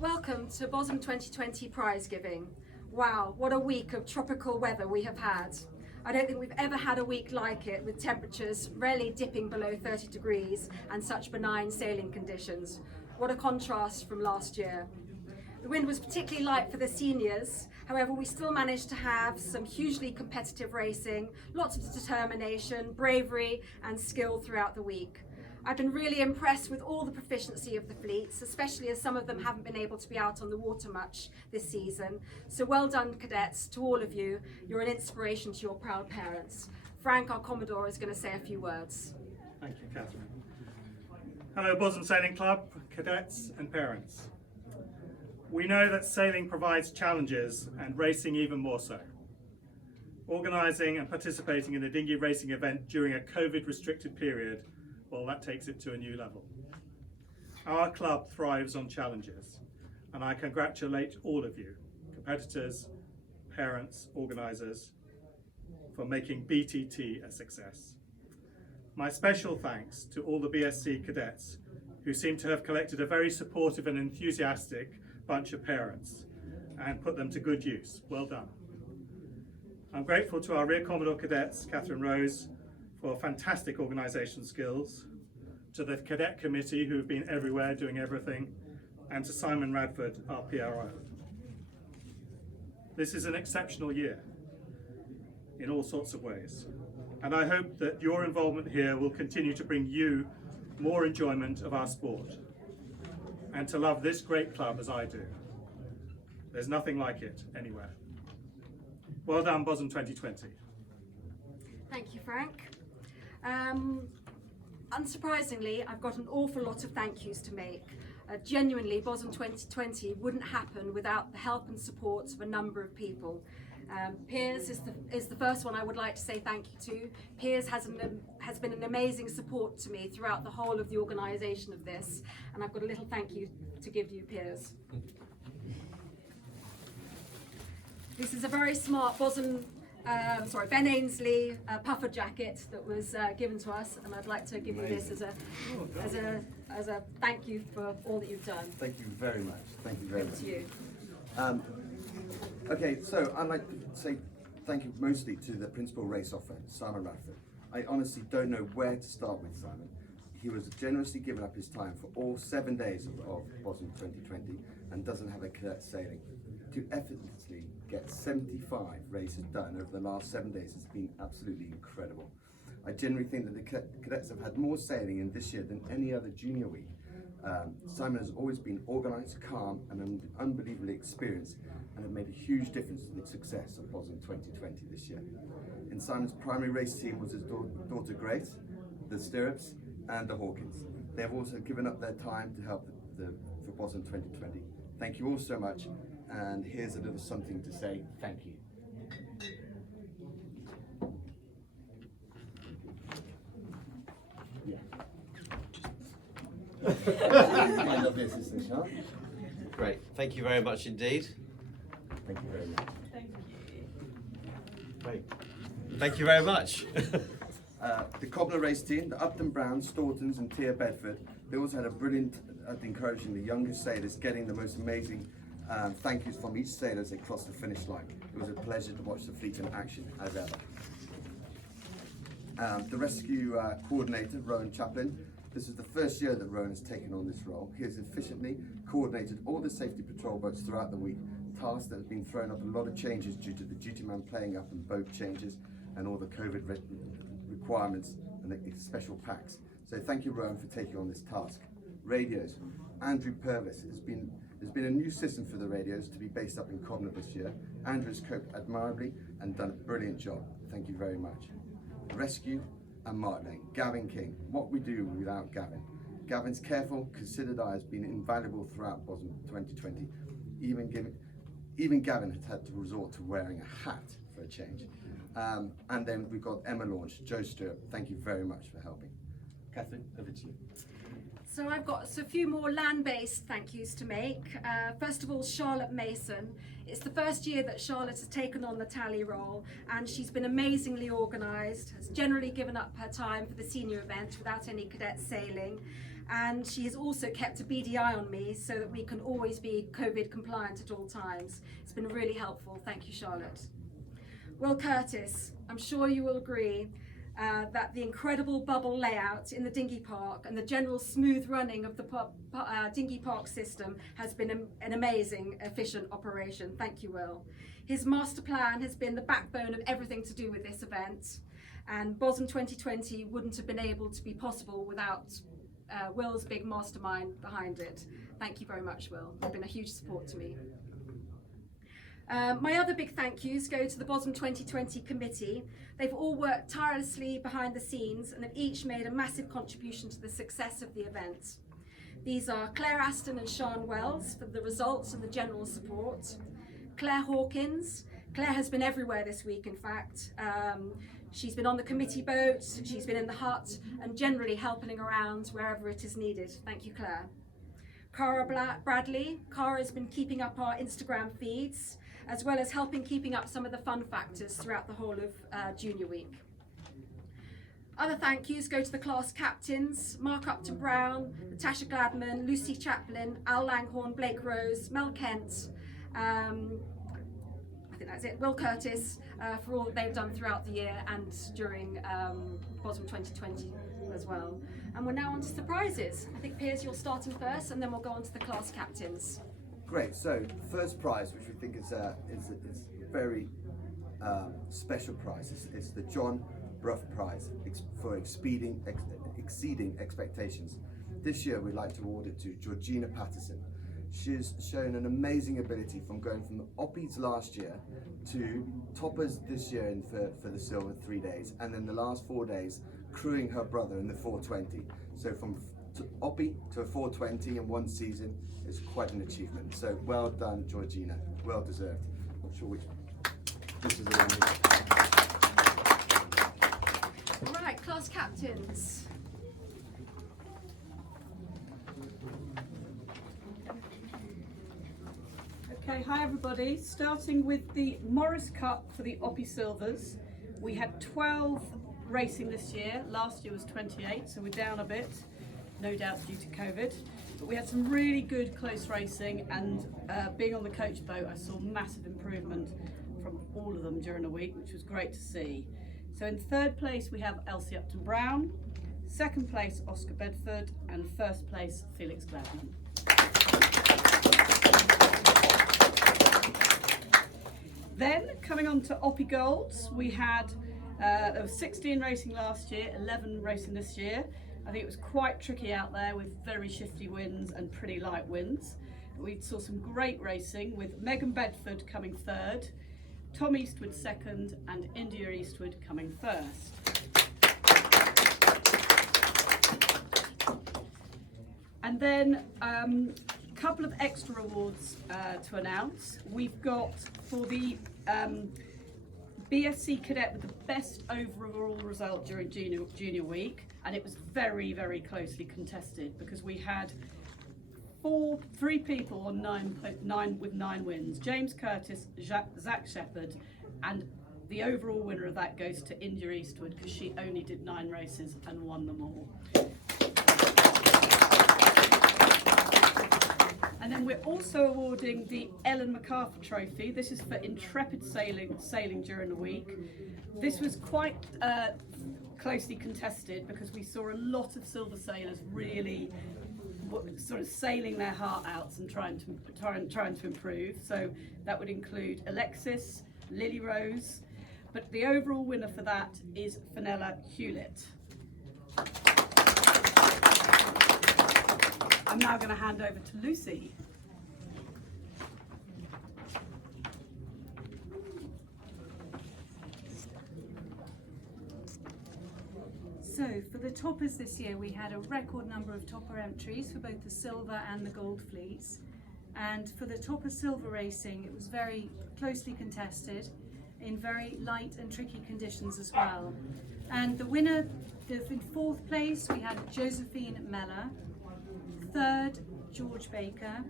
Welcome to Bosham 2020 prize giving. Wow, what a week of tropical weather we have had. I don't think we've ever had a week like it, with temperatures rarely dipping below 30 degrees and such benign sailing conditions. What a contrast from last year. The wind was particularly light for the seniors, however we still managed to have some hugely competitive racing, lots of determination, bravery and skill throughout the week. I've been really impressed with all the proficiency of the fleets, especially as some of them haven't been able to be out on the water much this season. So well done, cadets, to all of you. You're an inspiration to your proud parents. Frank, our Commodore, is going to say a few words. Thank you, Catherine. Hello, Bosham Sailing Club, cadets and parents. We know that sailing provides challenges and racing even more so. Organising and participating in a dinghy racing event during a COVID-restricted period, well, that takes it to a new level. Our club thrives on challenges, and I congratulate all of you, competitors, parents, organisers, for making BTT a success. My special thanks to all the BSc cadets who seem to have collected a very supportive and enthusiastic bunch of parents and put them to good use. Well done. I'm grateful to our Rear Commodore cadets, Catherine Rose, for fantastic organisation skills, to the cadet committee who have been everywhere doing everything, and to Simon Radford, our PRO. This is an exceptional year in all sorts of ways, and I hope that your involvement here will continue to bring you more enjoyment of our sport and to love this great club as I do. There's nothing like it anywhere. Well done, Bosham 2020. Thank you, Frank. Unsurprisingly, I've got an awful lot of thank yous to make. Genuinely, Bosham 2020 wouldn't happen without the help and support of a number of people. Piers is the first one I would like to say thank you to. Piers has been an amazing support to me throughout the whole of the organisation of this, and I've got a little thank you to give you, Piers. This is a very smart Ben Ainsley puffer jacket that was given to us, and I'd like to give you this as a thank you for all that you've done. Thank you very much. Thank you very much. To you. Okay, so I'd like to say thank you mostly to the principal race officer, Simon Radford. I honestly don't know where to start with Simon. He was generously given up his time for all 7 days of Bosham 2020 and doesn't have a cadet sailing. To effortlessly get 75 races done over the last 7 days has been absolutely incredible. I generally think that the cadets have had more sailing in this year than any other junior week. Simon has always been organised, calm and unbelievably experienced, and have made a huge difference to the success of Bosham 2020 this year. In Simon's primary race team was his daughter Grace, the Stirrups and the Hawkins. They have also given up their time to help for Bosham 2020. Thank you all so much, and here's a little something to say thank you. I love the assistant, Sean. Great, thank you very much indeed. Thank you very much. Great. Thank you very much. The Cobbler race team, the Upton Browns, Staunton's and Tia Bedford, they also had a brilliant at encouraging the youngest sailors, getting the most amazing thank yous from each sailor as they crossed the finish line. It was a pleasure to watch the fleet in action as ever. The rescue coordinator, Rowan Chaplin, this is the first year that Rowan has taken on this role. He has efficiently coordinated all the safety patrol boats throughout the week, tasks that have been thrown up a lot of changes due to the duty man playing up and boat changes and all the COVID requirements and the special packs. So thank you, Rowan, for taking on this task. Radios. Andrew Purvis. There's been a new system for the radios to be based up in Cobham this year. Andrew has coped admirably and done a brilliant job. Thank you very much. Rescue and marketing. Gavin King. What we do without Gavin. Gavin's careful, considered eye has been invaluable throughout Bosham 2020. Even Gavin has had to resort to wearing a hat for a change. And then we've got Emma Launch, Joe Stewart. Thank you very much for helping. Catherine, over to you. So I've got a few more land-based thank yous to make. First of all, Charlotte Mason. It's the first year that Charlotte has taken on the tally role, and she's been amazingly organised, has generally given up her time for the senior event without any cadets sailing. And she has also kept a beady eye on me so that we can always be COVID compliant at all times. It's been really helpful. Thank you, Charlotte. Will Curtis, I'm sure you will agree that the incredible bubble layout in the dinghy park and the general smooth running of the dinghy park system has been an amazing, efficient operation. Thank you, Will. His master plan has been the backbone of everything to do with this event, and Bosham 2020 wouldn't have been able to be possible without Will's big mastermind behind it. Thank you very much, Will. You've been a huge support to me. My other big thank yous go to the Bosham 2020 committee. They've all worked tirelessly behind the scenes and have each made a massive contribution to the success of the event. These are Claire Aston and Sian Wells for the results and the general support. Claire Hawkins. Claire has been everywhere this week, in fact. She's been on the committee boat, she's been in the hut, and generally helping around wherever it is needed. Thank you, Claire. Cara Bradley. Cara has been keeping up our Instagram feeds, as well as helping keeping up some of the fun factors throughout the whole of Junior Week. Other thank yous go to the class captains, Mark Upton Brown, Natasha Gladman, Lucy Chaplin, Al Langhorne, Blake Rose, Mel Kent, I think that's it, Will Curtis, for all that they've done throughout the year and during Bosham 2020 as well. And we're now on to the prizes. I think, Piers, you're starting first, and then we'll go on to the class captains. Great. So first prize, which we think is a very special prize, is the John Brough Prize for exceeding expectations. This year we'd like to award it to Georgina Patterson. She's shown an amazing ability from going from the Oppies last year to toppers this year for the silver 3 days, and then the last 4 days crewing her brother in the 420. So from Oppie to a 420 in one season is quite an achievement. So well done, Georgina. Well deserved. Not sure which. This is the one. Right, class captains. Okay, hi everybody. Starting with the Morris Cup for the Oppie Silvers. We had 12 racing this year. Last year was 28, so we're down a bit, no doubt due to COVID. But we had some really good close racing, and being on the coach boat, I saw massive improvement from all of them during the week, which was great to see. So in third place we have Elsie Upton Brown, second place Oscar Bedford, and first place Felix Gladman. Then coming on to Oppie Golds, we had there was 16 racing last year, 11 racing this year. I think it was quite tricky out there with very shifty winds and pretty light winds. We saw some great racing with Megan Bedford coming third, Tom Eastwood second, and India Eastwood coming first. And then a couple of extra awards to announce. We've got for the BSc Cadet with the best overall result during Junior Week, and it was very, very closely contested because we had three people on nine wins. James Curtis, Zach Shepherd, and the overall winner of that goes to India Eastwood because she only did 9 races and won them all. And then we're also awarding the Ellen Macarthur Trophy. This is for intrepid sailing during the week. This was quite closely contested because we saw a lot of silver sailors really sort of sailing their heart out and trying to improve. So that would include Alexis, Lily Rose, but the overall winner for that is Fenella Hewlett. I'm now going to hand over to Lucy. So for the toppers this year, we had a record number of topper entries for both the silver and the gold fleets. And for the topper silver racing, it was very closely contested in very light and tricky conditions as well. And the winner, in fourth place, we had Josephine Meller. Third, George Baker.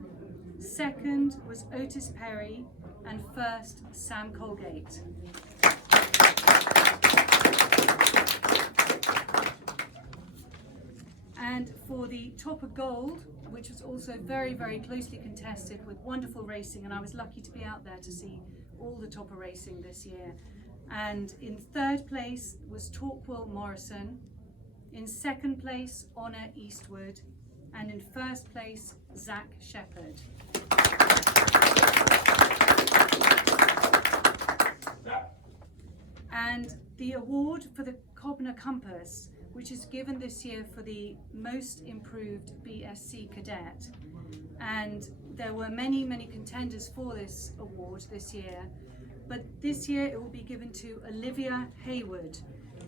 Second was Otis Perry. And first, Sam Colgate. And for the Topper Gold, which was also very, very closely contested with wonderful racing, and I was lucky to be out there to see all the Topper racing this year. And in third place was Torquil Morrison, in second place Honor Eastwood, and in first place Zach Shepherd. And the award for the Cobner Compass, which is given this year for the most improved BSc cadet. And there were many, many contenders for this award this year, but this year it will be given to Olivia Hayward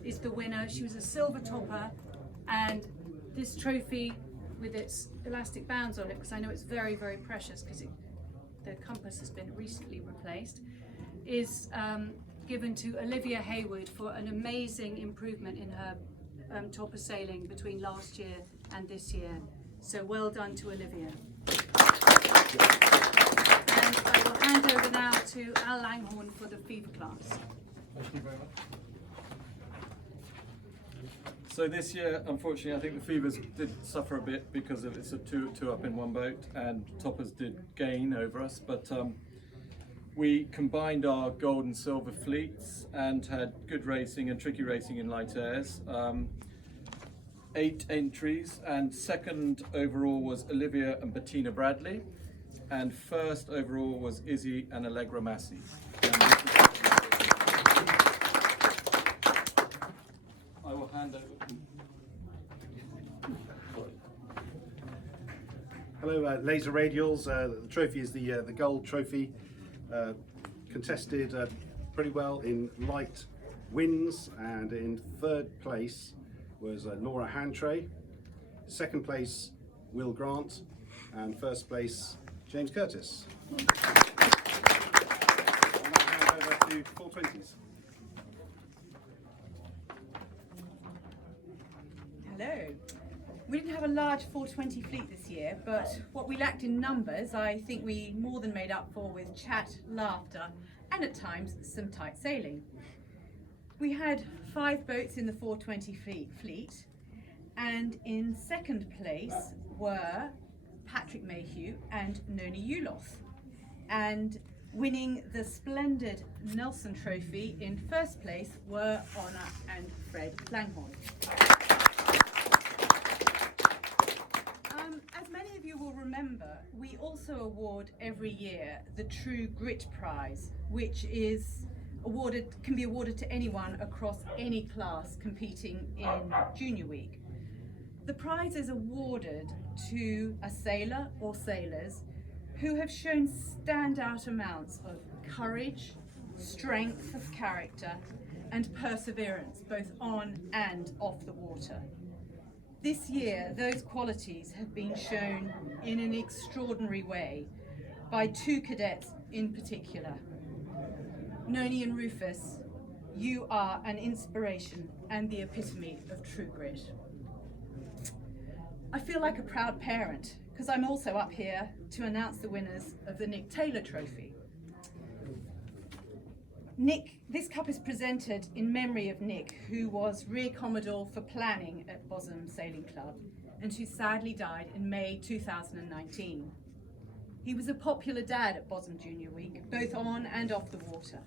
is the winner. She was a silver topper, and this trophy with its elastic bands on it, because I know it's very, very precious because the compass has been recently replaced, is given to Olivia Hayward for an amazing improvement in her topper sailing between last year and this year. So well done to Olivia. And I will hand over now to Al Langhorn for the fever class. Thank you very much. So this year, unfortunately, I think the Fevers did suffer a bit because of it's a two up in one boat, and Toppers did gain over us. But we combined our gold and silver fleets and had good racing and tricky racing in light airs. 8 entries, and second overall was Olivia and Bettina Bradley, and first overall was Izzy and Allegra Massey. I will hand over. Hello, laser radials. The trophy is the gold trophy, contested pretty well in light winds, and in third place was Laura Hantray, second place Will Grant, and first place James Curtis. I'll now hand over to 420s. Hello. We didn't have a large 420 fleet this year, but what we lacked in numbers, I think we more than made up for with chat, laughter, and at times some tight sailing. We had 5 boats in the 420 fleet, and in second place were Patrick Mayhew and Noni Uloth, and winning the splendid Nelson Trophy in first place were Honor and Fred Langhorn. As many of you will remember, we also award every year the True Grit Prize, which is can be awarded to anyone across any class competing in Junior Week. The prize is awarded to a sailor or sailors who have shown standout amounts of courage, strength of character, and perseverance, both on and off the water. This year, those qualities have been shown in an extraordinary way by 2 cadets in particular. Noni and Rufus, you are an inspiration and the epitome of true grit. I feel like a proud parent because I'm also up here to announce the winners of the Nick Taylor Trophy. Nick, this cup is presented in memory of Nick, who was Rear Commodore for Planning at Bosham Sailing Club and who sadly died in May 2019. He was a popular dad at Bosham Junior Week, both on and off the water.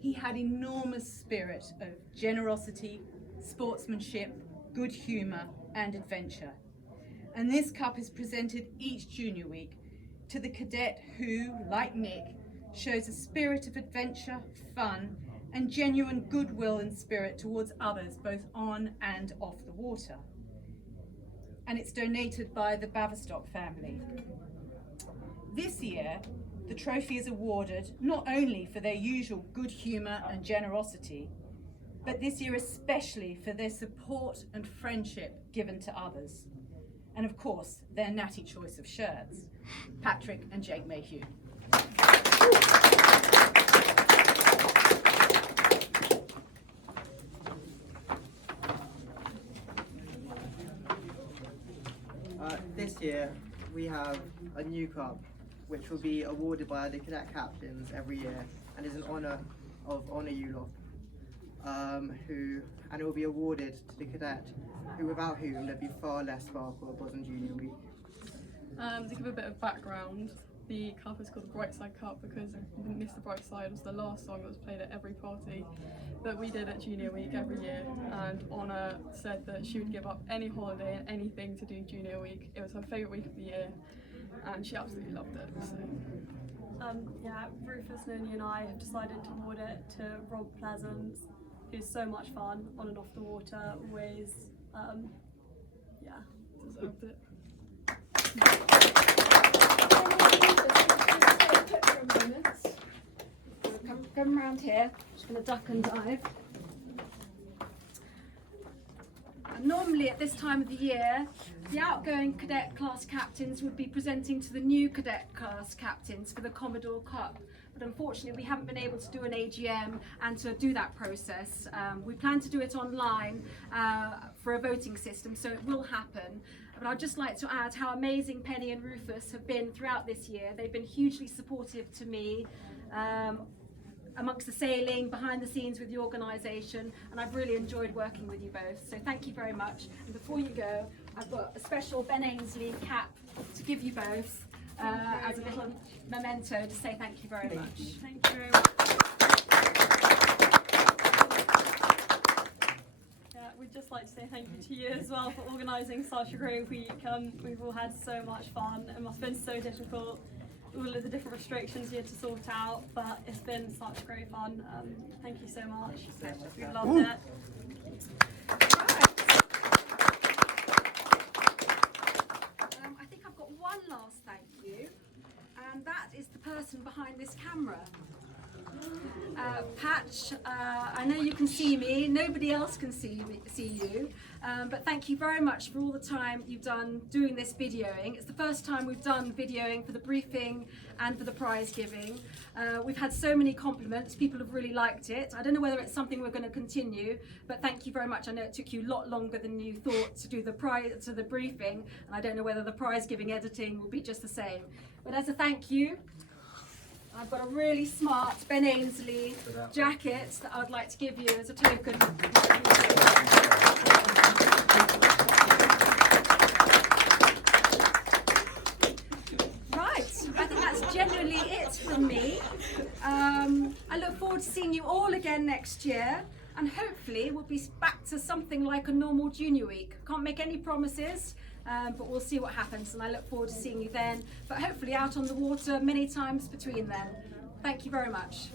He had enormous spirit of generosity, sportsmanship, good humour and adventure. And this cup is presented each Junior Week to the cadet who, like Nick, shows a spirit of adventure, fun and genuine goodwill and spirit towards others both on and off the water. And it's donated by the Baverstock family. This year, the trophy is awarded not only for their usual good humour and generosity, but this year especially for their support and friendship given to others. And of course, their natty choice of shirts, Patrick and Jake Mayhew. This year we have a new cup which will be awarded by the cadet captains every year and is in honour of Honor Uloth. and it will be awarded to the cadet without whom there'd be far less sparkle at Bosham Junior Week. To give a bit of background, the cup is called the Bright Side Cup because Mr. Brightside was the last song that was played at every party that we did at Junior Week every year, and Honor said that she would give up any holiday and anything to do Junior Week. It was her favourite week of the year and she absolutely loved it. So. Yeah, Rufus, Noni and I have decided to award it to Rob Pleasant, who's so much fun on and off the water, always, Deserved it. Come around here, just going to duck and dive. Normally at this time of the year, the outgoing cadet class captains would be presenting to the new cadet class captains for the Commodore Cup. But unfortunately we haven't been able to do an AGM and to do that process. We plan to do it online for a voting system, so it will happen. But I'd just like to add how amazing Penny and Rufus have been throughout this year. They've been hugely supportive to me amongst the sailing, behind the scenes with the organisation, and I've really enjoyed working with you both. So thank you very much. And before you go, I've got a special Ben Ainsley cap to give you both as a little memento to say thank you very much. thank you very much. Yeah, we'd just like to say thank you to you as well for organising such a great week. We've all had so much fun. It must have been so difficult, all of the different restrictions you had to sort out, but it's been such great fun. Thank you so much. We loved it. I think I've got one last thank you, and that is the person behind this camera. Patch, I know you can see me, nobody else can see you, but thank you very much for all the time you've done doing this videoing. It's the first time we've done videoing for the briefing and for the prize giving. We've had so many compliments, people have really liked it. I don't know whether it's something we're going to continue, but thank you very much. I know it took you a lot longer than you thought to do the briefing, and I don't know whether the prize giving editing will be just the same. But as a thank you, I've got a really smart Ben Ainsley jacket that I'd like to give you as a token. Right, I think that's generally it from me. I look forward to seeing you all again next year, and hopefully we'll be back to something like a normal junior week. Can't make any promises. But we'll see what happens, and I look forward to seeing you then, but hopefully out on the water many times between then. Thank you very much.